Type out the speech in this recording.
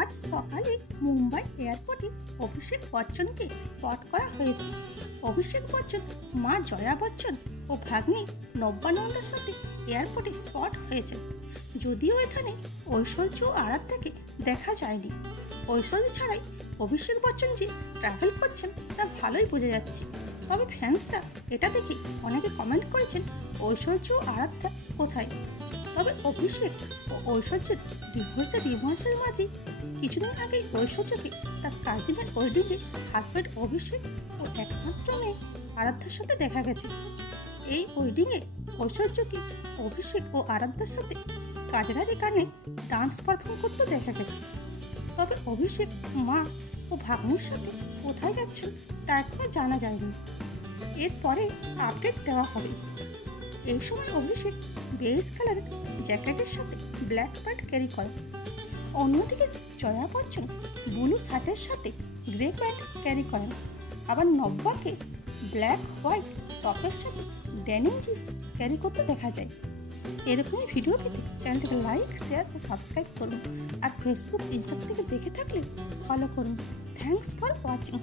আজ সকালে মুম্বাই এয়ারপোর্টে অভিষেক বচ্চনকে স্পট করা হয়েছে। অভিষেক বচ্চন মা জয়া বচ্চন ও ভাগ্নি নব্যা নন্দার সাথে এয়ারপোর্টে স্পট হয়েছে। যদিও এখানে ঐশ্বর্য ও আরাধ্যাকে দেখা যায়নি। ঐশ্বর্য ছাড়াই অভিষেক বচ্চন যে ট্রাভেল করছেন তা ভালোই বোঝা যাচ্ছে। তবে ফ্যান্সরা এটা দেখে অনেকে কমেন্ট করেছেন ঐশ্বর্য ও আরাধ্যা কোথায়। তবে অভিষেক ও ঐশ্বর্যের ডিভোর্সের রিমার্সের মাঝে কিছুদিন আগেই ঐশ্বর্যকে তার কাজিনের ওয়েডিংয়ে হাজব্যান্ড অভিষেক ও একমাত্র মেয়ে আরাধ্যার সাথে দেখা গেছে। এই ওয়েডিংয়ে ঐশ্বর্যকে অভিষেক ও আরাধ্যার সাথে কাজরারি গানে ডান্স পারফর্ম করতে দেখা গেছে। তবে অভিষেক মা ও ভাগ্নির সাথে কোথায় যাচ্ছেন তা এখনো জানা যায়নি। এরপরে আপডেট দেওয়া হবে। এই সময় অভিষেক বেজ কালারের জ্যাকেটের সাথে ব্ল্যাক প্যান্ট ক্যারি করেন। অন্যদিকে জয়া বচ্চন ব্লু শার্টের সাথে গ্রে প্যান্ট ক্যারি করেন। আবার নব্যাকে ব্ল্যাক হোয়াইট টপের সাথে ডেনিম জিন্স ক্যারি করতে দেখা যায়। এরকমই ভিডিও পেতে চ্যানেলটিকে লাইক, শেয়ার ও সাবস্ক্রাইব করুন। আর ফেসবুক, ইনস্টাগ্রাম থেকে দেখে থাকলে ফলো করুন। Thanks for watching.